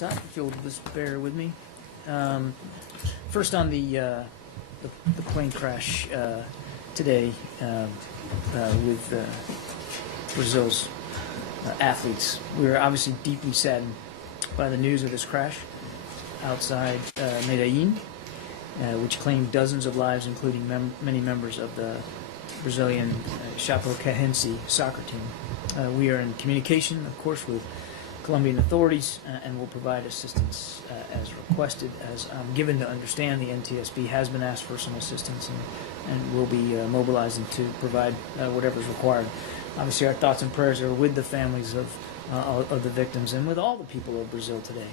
laptop, if you'll just bear with me. First on the plane crash today with Brazil's athletes. We were obviously deeply saddened by the news of this crash outside Medellin, which claimed dozens of lives, including many members of the Brazilian Chapecoense soccer team. We are in communication, of course, with Colombian authorities and will provide assistance as requested. As I'm given to understand, the NTSB has been asked for some assistance and will be mobilizing to provide whatever is required. Obviously, our thoughts and prayers are with the families of the victims and with all the people of Brazil today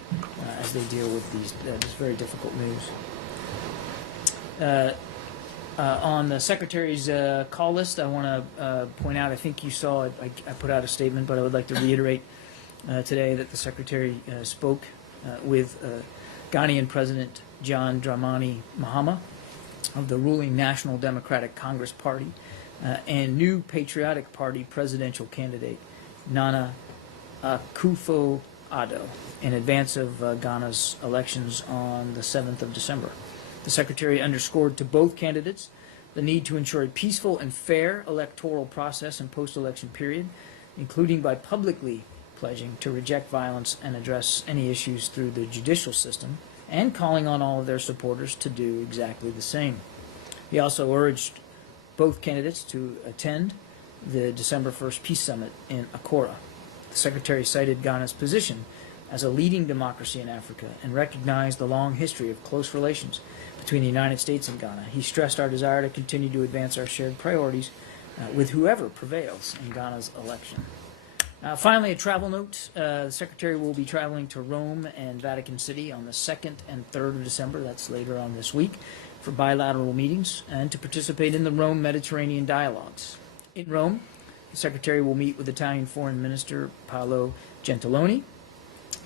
as they deal with this very difficult news. On the Secretary's call list, I want to point out, I think you saw it, I put out a statement, but I would like to reiterate today that the Secretary spoke with Ghanaian President John Dramani Mahama of the ruling National Democratic Congress Party and New Patriotic Party presidential candidate Nana Akufo-Addo in advance of Ghana's elections on the 7th of December. The Secretary underscored to both candidates the need to ensure a peaceful and fair electoral process and post-election period, including by publicly pledging to reject violence and address any issues through the judicial system, and calling on all of their supporters to do exactly the same. He also urged both candidates to attend the December 1st Peace Summit in Accra. The Secretary cited Ghana's position as a leading democracy in Africa and recognized the long history of close relations between the United States and Ghana. He stressed our desire to continue to advance our shared priorities with whoever prevails in Ghana's election. Finally, a travel note. The Secretary will be traveling to Rome and Vatican City on the 2nd and 3rd of December, that's later on this week, for bilateral meetings and to participate in the Rome-Mediterranean dialogues. In Rome, the Secretary will meet with Italian Foreign Minister Paolo Gentiloni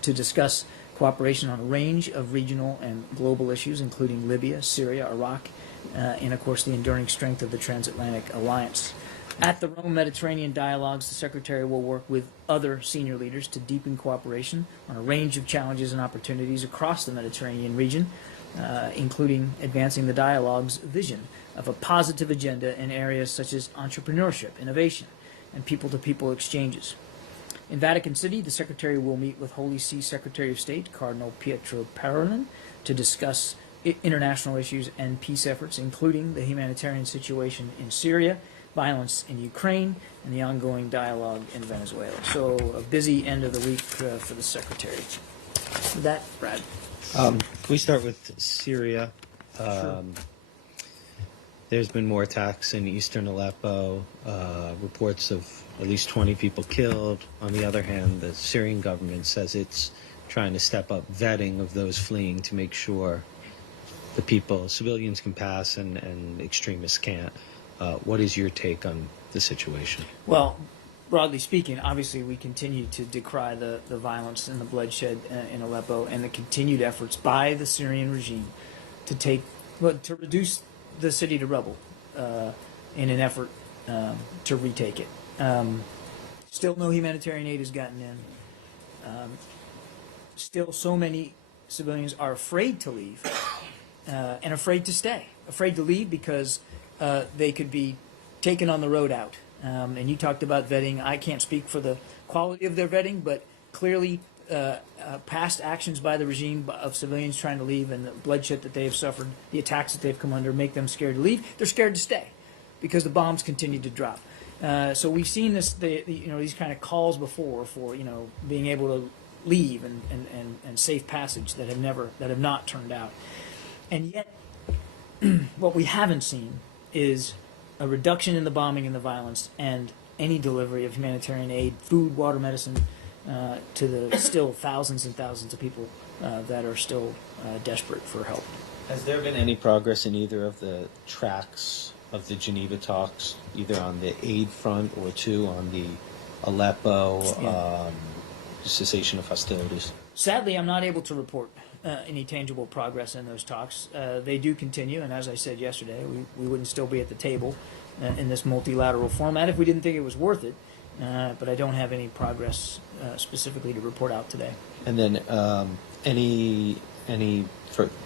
to discuss cooperation on a range of regional and global issues, including Libya, Syria, Iraq, and, of course, the enduring strength of the transatlantic alliance. At the Rome-Mediterranean dialogues, the Secretary will work with other senior leaders to deepen cooperation on a range of challenges and opportunities across the Mediterranean region, including advancing the dialogue's vision of a positive agenda in areas such as entrepreneurship, innovation, and people-to-people exchanges. In Vatican City, the Secretary will meet with Holy See Secretary of State Cardinal Pietro Parolin to discuss international issues and peace efforts, including the humanitarian situation in Syria, violence in Ukraine, and the ongoing dialogue in Venezuela. So a busy end of the week for the Secretary. With that, Brad. Can we start with Syria? Sure. There's been more attacks in eastern Aleppo, reports of at least 20 people killed. On the other hand, the Syrian government says it's trying to step up vetting of those fleeing to make sure the people, civilians can pass and extremists can't. What is your take on the situation? Well, broadly speaking, obviously we continue to decry the violence and the bloodshed in Aleppo and the continued efforts by the Syrian regime to reduce the city to rubble in an effort to retake it. Still no humanitarian aid has gotten in. Still so many civilians are afraid to leave and afraid to stay. Afraid to leave because they could be taken on the road out. And you talked about vetting. I can't speak for the quality of their vetting, but clearly past actions by the regime of civilians trying to leave and the bloodshed that they have suffered, the attacks that they've come under, make them scared to leave. They're scared to stay because the bombs continue to drop. So we've seen these kind of calls before for being able to leave and safe passage that have not turned out. And yet, what we haven't seen is a reduction in the bombing and the violence and any delivery of humanitarian aid, food, water, medicine, to the still thousands and thousands of people that are still desperate for help. Has there been any progress in either of the tracks of the Geneva talks, either on the aid front or on the Aleppo cessation of hostilities? Sadly, I'm not able to report any tangible progress in those talks. They do continue, and as I said yesterday, we wouldn't still be at the table in this multilateral format if we didn't think it was worth it, but I don't have any progress specifically to report out today. And then any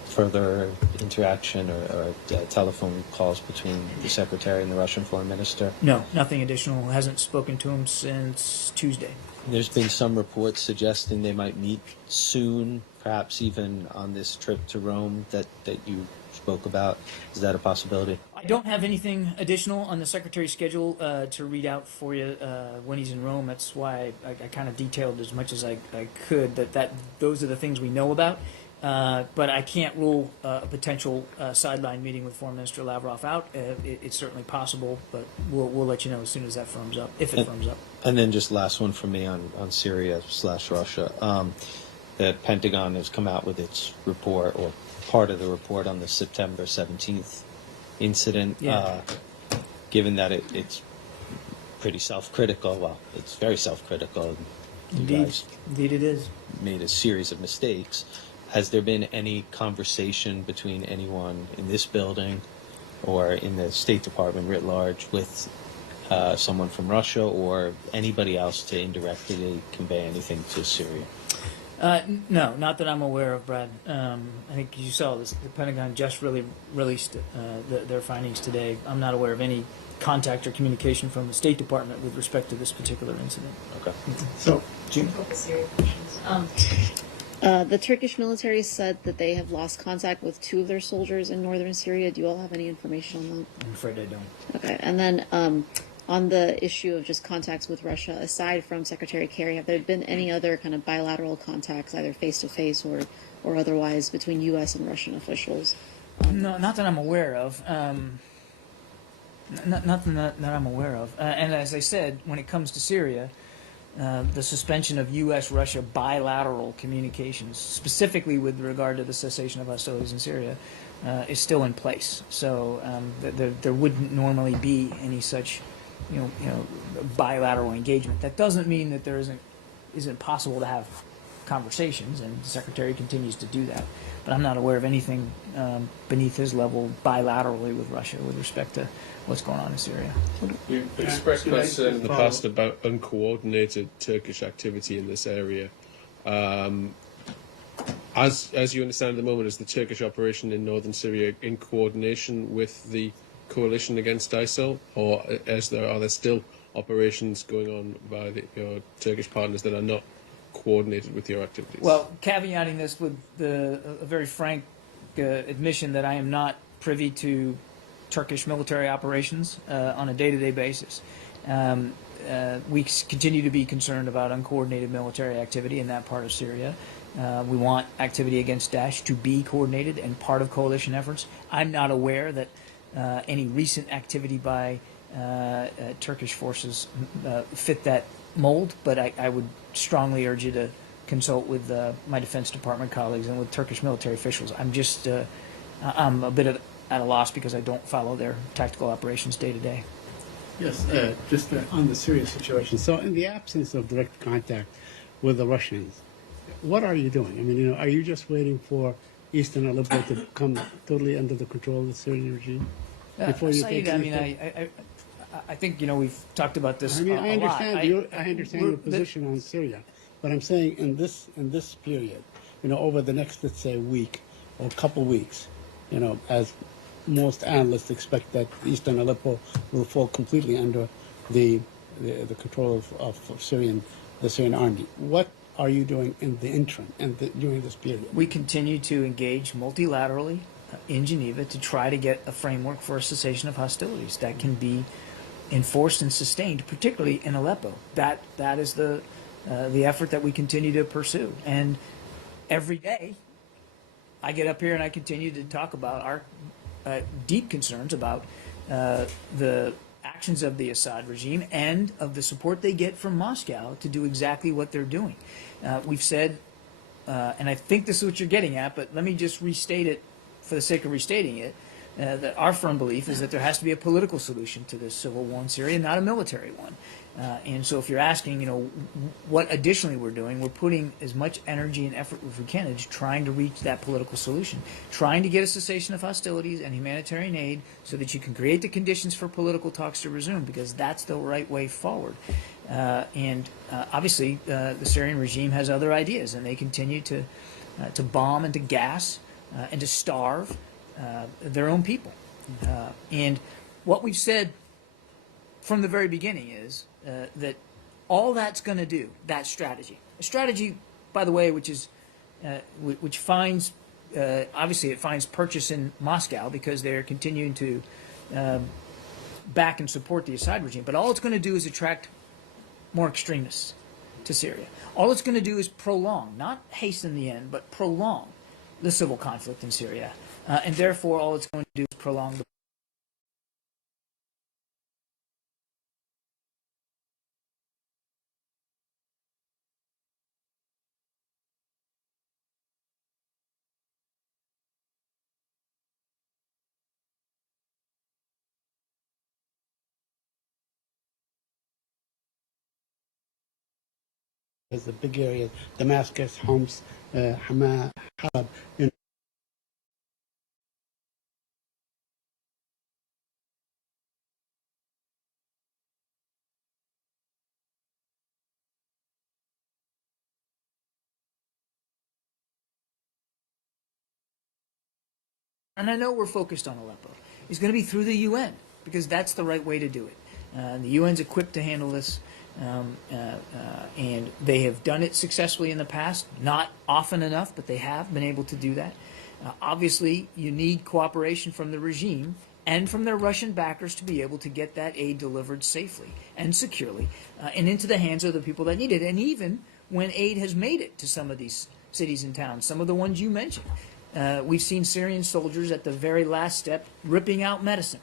further interaction or telephone calls between the secretary and the Russian foreign minister? No, nothing additional. Hasn't spoken to him since Tuesday. There's been some reports suggesting they might meet soon, perhaps even on this trip to Rome that you spoke about. Is that a possibility? I don't have anything additional on the secretary's schedule to read out for you when he's in Rome. That's why I kind of detailed as much as I could that those are the things we know about. But I can't rule a potential sideline meeting with Foreign Minister Lavrov out. It's certainly possible, but we'll let you know as soon as that firms up, if it firms up. And then just last one for me on Syria/Russia. The Pentagon has come out with its report, or part of the report, on the September 17th incident. Yeah. Given that it's pretty self-critical, well, it's very self-critical. You guys Indeed it is. made a series of mistakes. Has there been any conversation between anyone in this building or in the State Department writ large with someone from Russia or anybody else to indirectly convey anything to Syria? No, not that I'm aware of, Brad. I think you saw this. The Pentagon just really released their findings today. I'm not aware of any contact or communication from the State Department with respect to this particular incident. Okay. So, Jim? The Turkish military said that they have lost contact with 2 of their soldiers in northern Syria. Do you all have any information on that? I'm afraid I don't. Okay. And then on the issue of just contacts with Russia, aside from Secretary Kerry, have there been any other kind of bilateral contacts, either face-to-face or otherwise, between U.S. and Russian officials? No, not that I'm aware of. Nothing that I'm aware of. And as I said, when it comes to Syria, the suspension of U.S.-Russia bilateral communications, specifically with regard to the cessation of hostilities in Syria, is still in place. So there wouldn't normally be any such, bilateral engagement. That doesn't mean that there isn't possible to have conversations, and the Secretary continues to do that. But I'm not aware of anything beneath his level bilaterally with Russia with respect to what's going on in Syria. you expressed concern in the past about uncoordinated Turkish activity in this area. As you understand at the moment, is the Turkish operation in northern Syria in coordination with the coalition against ISIL, or are there still operations going on by your Turkish partners that are not coordinated with your activities? Well, caveating this with a very frank admission that I am not privy to Turkish military operations on a day-to-day basis. We continue to be concerned about uncoordinated military activity in that part of Syria. We want activity against Daesh to be coordinated and part of coalition efforts. I'm not aware that any recent activity by Turkish forces fit that mold, but I would strongly urge you to consult with my Defense Department colleagues and with Turkish military officials. I'm a bit at a loss because I don't follow their tactical operations day to day. Yes, just on the Syria situation. So, in the absence of direct contact with the Russians, what are you doing? I mean, are you just waiting for Eastern Aleppo to come totally under the control of the Syrian regime before you take anything? I think we've talked about this. I mean, a lot. I understand your position on Syria, but I'm saying in this period, over the next, let's say, week or couple weeks, as most analysts expect that Eastern Aleppo will fall completely under the control of the Syrian army. What are you doing in the interim and during this period? We continue to engage multilaterally in Geneva to try to get a framework for a cessation of hostilities that can be enforced and sustained, particularly in Aleppo. That is the effort that we continue to pursue. And every day, I get up here and I continue to talk about our deep concerns about the actions of the Assad regime and of the support they get from Moscow to do exactly what they're doing. We've said, and I think this is what you're getting at, but let me just restate it for the sake of restating it, that our firm belief is that there has to be a political solution to this civil war in Syria, not a military one. And so if you're asking, what additionally we're doing, we're putting as much energy and effort as we can into trying to reach that political solution, trying to get a cessation of hostilities and humanitarian aid so that you can create the conditions for political talks to resume, because that's the right way forward. Obviously, the Syrian regime has other ideas, and they continue to bomb and to gas and to starve their own people. And what we've said from the very beginning is that all that's going to do, that strategy, a strategy, by the way, which finds obviously it finds purchase in Moscow because they're continuing to back and support the Assad regime. But all it's going to do is attract more extremists to Syria. All it's going to do is prolong, not hasten the end, but prolong the civil conflict in Syria. And therefore, all it's going to do is prolong the There's a big area, Damascus, Homs, Hama, Halab. and I know we're focused on Aleppo, is going to be through the UN, because that's the right way to do it. The UN's equipped to handle this, and they have done it successfully in the past. Not often enough, but they have been able to do that. Obviously, you need cooperation from the regime and from their Russian backers to be able to get that aid delivered safely and securely and into the hands of the people that need it. And even when aid has made it to some of these cities and towns, some of the ones you mentioned, we've seen Syrian soldiers at the very last step ripping out medicine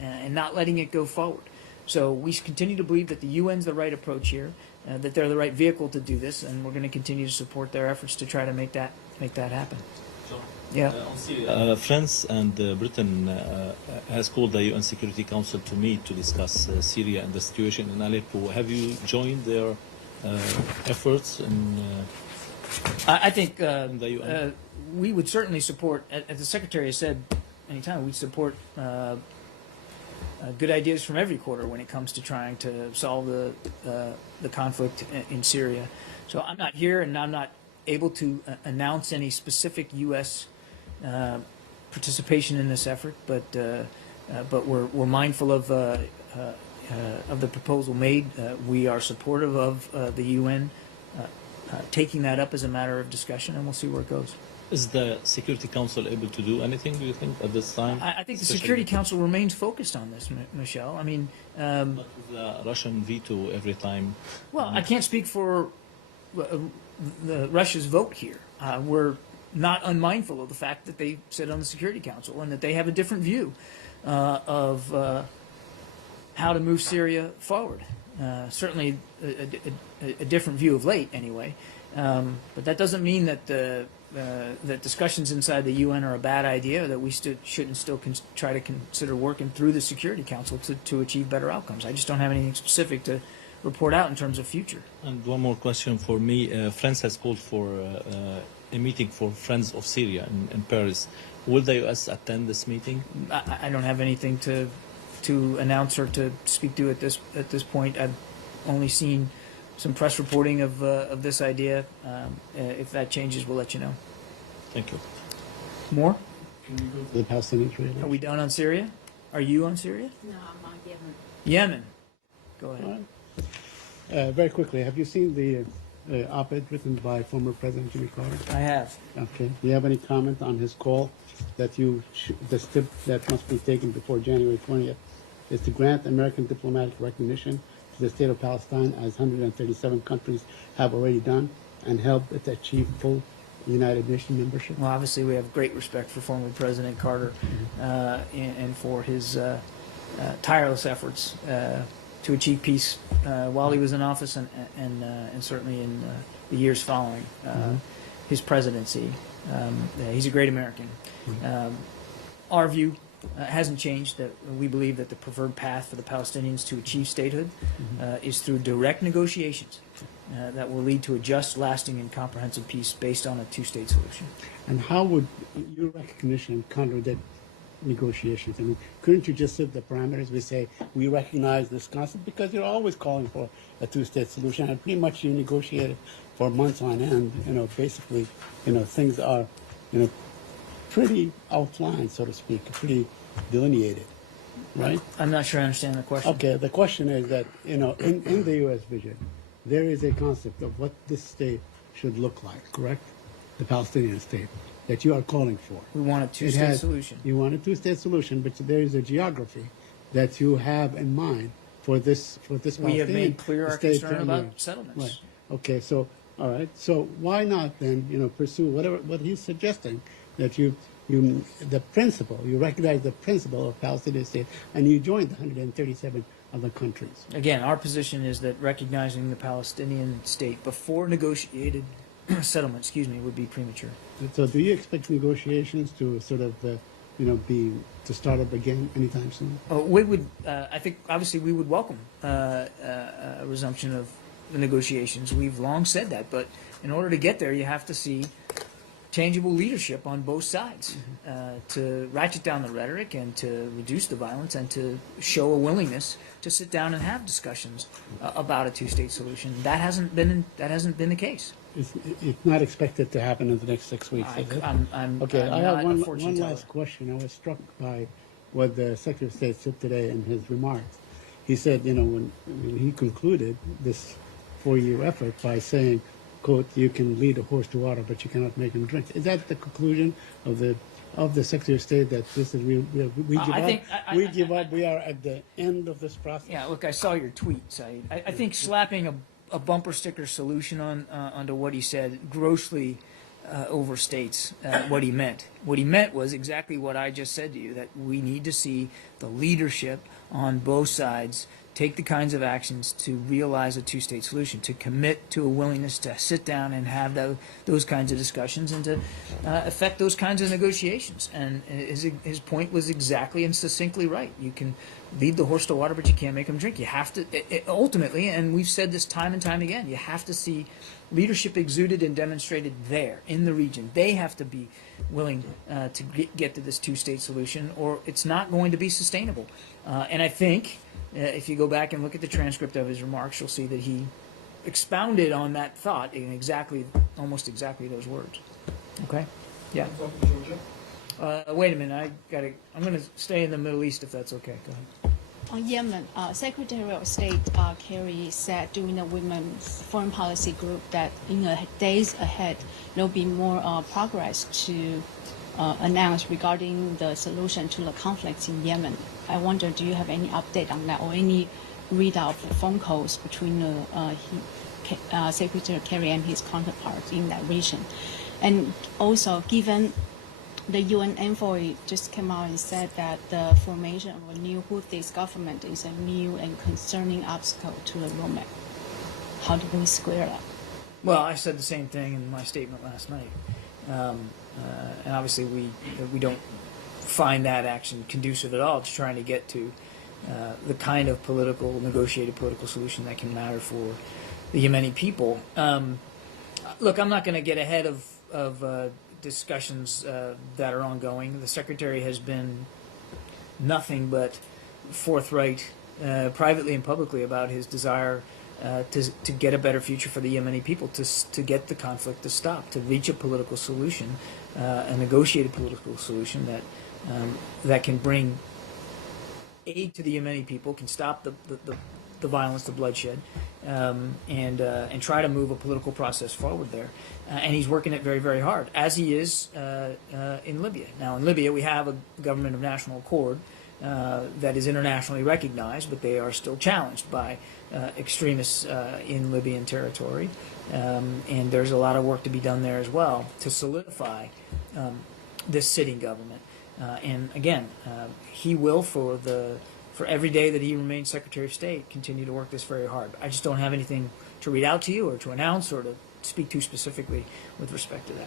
and not letting it go forward. So we continue to believe that the UN's the right approach here, that they're the right vehicle to do this, and we're going to continue to support their efforts to try to make that happen. Yeah. On Syria, France and Britain has called the UN Security Council to meet to discuss Syria and the situation in Aleppo. Have you joined their efforts in I think in the UN? we would certainly support, as the Secretary has said anytime, we'd support good ideas from every quarter when it comes to trying to solve the conflict in Syria. So I'm not here, and I'm not able to announce any specific U.S. Participation in this effort, but we're mindful of the proposal made. We are supportive of the UN taking that up as a matter of discussion, and we'll see where it goes. Is the Security Council able to do anything, do you think, at this time? I think the Security Council remains focused on this, Michelle. I mean, But with the Russian veto every time. well, I can't speak for Russia's vote here. We're not unmindful of the fact that they sit on the Security Council and that they have a different view of how to move Syria forward. Certainly a different view of late, anyway. But that doesn't mean that that discussions inside the UN are a bad idea, or that we shouldn't still try to consider working through the Security Council to achieve better outcomes. I just don't have anything specific to report out in terms of future. And one more question for me. France has called for a meeting for Friends of Syria in Paris. Will the U.S. attend this meeting? I don't have anything to announce or to speak to at this point. I've only seen some press reporting of this idea. If that changes, we'll let you know. Thank you. More? The Palestinian Are we done on Syria? Are you on Syria? No, I'm on Yemen. Yemen. Go ahead. Very quickly, have you seen the op-ed written by former President Jimmy Carter? I have. Okay. Do you have any comment on his call that the step that must be taken before January 20th is to grant American diplomatic recognition to the state of Palestine, as 137 countries have already done, and help it achieve full United Nations membership? Well, obviously, we have great respect for former President Carter and for his tireless efforts to achieve peace while he was in office and certainly in the years following his presidency. He's a great American. Our view hasn't changed, that we believe that the preferred path for the Palestinians to achieve statehood is through direct negotiations that will lead to a just, lasting, and comprehensive peace based on a two-state solution. And how would your recognition contradict negotiations? I mean, couldn't you just set the parameters? We say we recognize this concept because you're always calling for a two-state solution, and pretty much you negotiated for months on end. Basically, things are, pretty outlined, so to speak, pretty delineated, right? I'm not sure I understand the question. Okay, the question is that, in the U.S. vision, there is a concept of what this state should look like, correct? The Palestinian state that you are calling for. We want a two-state solution. You want a two-state solution, but there is a geography that you have in mind for this We Palestinian have made clear our state concern to about emerge. settlements. Right. Okay. So, all right. So why not then, pursue what he's suggesting, that you the principle, you recognize the principle of Palestinian state, and you join the 137 other countries. Again, our position is that recognizing the Palestinian state before negotiated settlement, would be premature. So, do you expect negotiations to sort of, to start up again anytime soon? We would, I think, obviously, we would welcome a resumption of the negotiations. We've long said that, but in order to get there, you have to see tangible leadership on both sides to ratchet down the rhetoric and to reduce the violence and to show a willingness to sit down and have discussions about a two-state solution. That hasn't been the case. It's not expected to happen in the next 6 weeks, is it? Okay, I have one last question. I was struck by what the Secretary of State said today in his remarks. He said, when he concluded this 4-year effort by saying, quote, you can lead a horse to water, but you cannot make him drink. Is that the conclusion of the Secretary of State, that this is we give up, we are at the end of this process? Yeah, look, I saw your tweet, Saeed. I think slapping a bumper sticker solution onto what he said grossly overstates what he meant. What he meant was exactly what I just said to you, that we need to see the leadership on both sides take the kinds of actions to realize a two-state solution, to commit to a willingness to sit down and have those kinds of discussions and to affect those kinds of negotiations. And his point was exactly and succinctly right. You can lead the horse to water, but you can't make him drink. You have to, ultimately, and we've said this time and time again, you have to see leadership exuded and demonstrated there, in the region. They have to be willing to get to this two-state solution, or it's not going to be sustainable. And I think if you go back and look at the transcript of his remarks, you'll see that he expounded on that thought in almost exactly those words. Okay? Yeah. Wait a minute. I'm going to stay in the Middle East if that's okay. Go ahead. On Yemen, Secretary of State Kerry said during the Women's Foreign Policy Group that in the days ahead, there'll be more progress to announce regarding the solution to the conflicts in Yemen. I wonder, do you have any update on that, or any readout of phone calls between Secretary Kerry and his counterpart in that region? And also, given the UN envoy just came out and said that the formation of a new Houthi government is a new and concerning obstacle to the roadmap. How do we square that? Well, I said the same thing in my statement last night. And obviously we don't find that action conducive at all to trying to get to the kind of negotiated political solution that can matter for the Yemeni people. Look, I'm not going to get ahead of discussions that are ongoing. The Secretary has been nothing but forthright, privately and publicly, about his desire to get a better future for the Yemeni people, to get the conflict to stop, to reach a political solution, a negotiated political solution that can bring aid to the Yemeni people, can stop the violence, the bloodshed, and try to move a political process forward there. And he's working it very, very hard, as he is in Libya. Now, in Libya, we have a government of national accord that is internationally recognized, but they are still challenged by extremists in Libyan territory. And there's a lot of work to be done there as well to solidify this sitting government. And again, he will, for every day that he remains Secretary of State, continue to work this very hard. I just don't have anything to read out to you or to announce or to speak to specifically with respect to that.